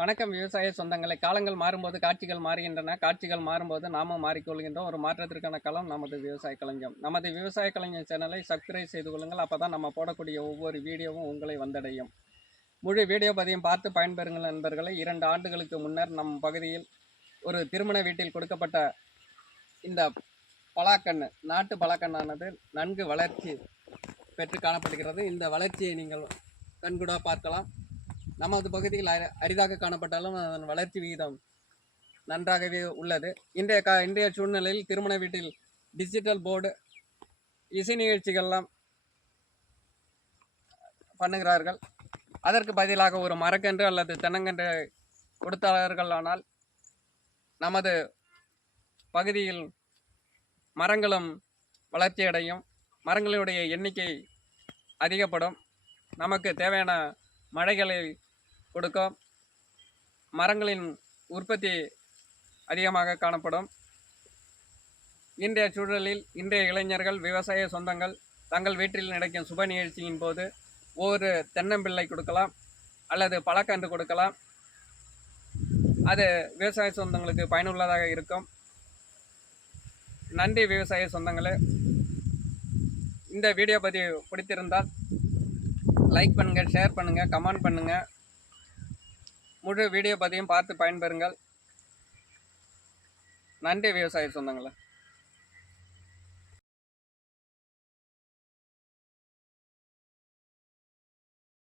வணக்கம் விவசாய சொந்தங்களை. காலங்கள் மாறும்போது காட்சிகள் மாறுகின்றன. காட்சிகள் மாறும்போது நாமும் மாறிக்கொள்கின்றோம். ஒரு மாற்றத்திற்கான களம் நமது விவசாய களஞ்சியம். நமது விவசாய களஞ்சியம் சேனலை சப்ஸ்கிரைப் செய்து கொள்ளுங்கள். அப்போ தான் நம்ம போடக்கூடிய ஒவ்வொரு வீடியோவும் உங்களை வந்தடையும். முழு வீடியோ பதிவையும் பார்த்து பயன்பெறுங்கள் நண்பர்களை. 2 ஆண்டுகளுக்கு முன்னர் நம் பகுதியில் ஒரு திருமண வீட்டில் கொடுக்கப்பட்ட இந்த பலாக்கன்று, நாட்டு பலாக்கண்ணானது நன்கு வளர்ச்சி பெற்று காணப்படுகிறது. இந்த வளர்ச்சியை நீங்கள் கண்கூடாக பார்க்கலாம். நமது பகுதியில் அரிதாக காணப்பட்டாலும் அதன் வளர்ச்சி விகிதம் நன்றாகவே உள்ளது. இன்றைய சூழ்நிலையில் திருமண வீட்டில் டிஜிட்டல் போர்டு, இசை நிகழ்ச்சிகள்லாம் பண்ணுகிறார்கள். அதற்கு பதிலாக ஒரு மரக்கன்று அல்லது தென்னங்கன்று கொடுத்தார்களானால் நமது பகுதியில் மரங்களும் வளர்ச்சியடையும், மரங்களுடைய எண்ணிக்கை அதிகப்படும், நமக்கு தேவையான மழைகளை கொடுக்கும், மரங்களின் உற்பத்தி அதிகமாக காணப்படும். இன்றைய சூழலில் இன்றைய இளைஞர்கள், விவசாய சொந்தங்கள் தங்கள் வீட்டில் நடக்கும் சுப நிகழ்ச்சியின் போது ஒரு தென்னம்பிள்ளை கொடுக்கலாம் அல்லது பழக்கன்று கொடுக்கலாம். அது விவசாய சொந்தங்களுக்கு பயனுள்ளதாக இருக்கும். நன்றி விவசாய சொந்தங்களே. இந்த வீடியோ பதிவு பிடித்திருந்தால் லைக் பண்ணுங்கள், ஷேர் பண்ணுங்கள், கமெண்ட் பண்ணுங்கள். முழு வீடியோ பதிவையும் பார்த்து பயன்பெறுங்கள். நன்றி விவசாய சொந்தங்களே.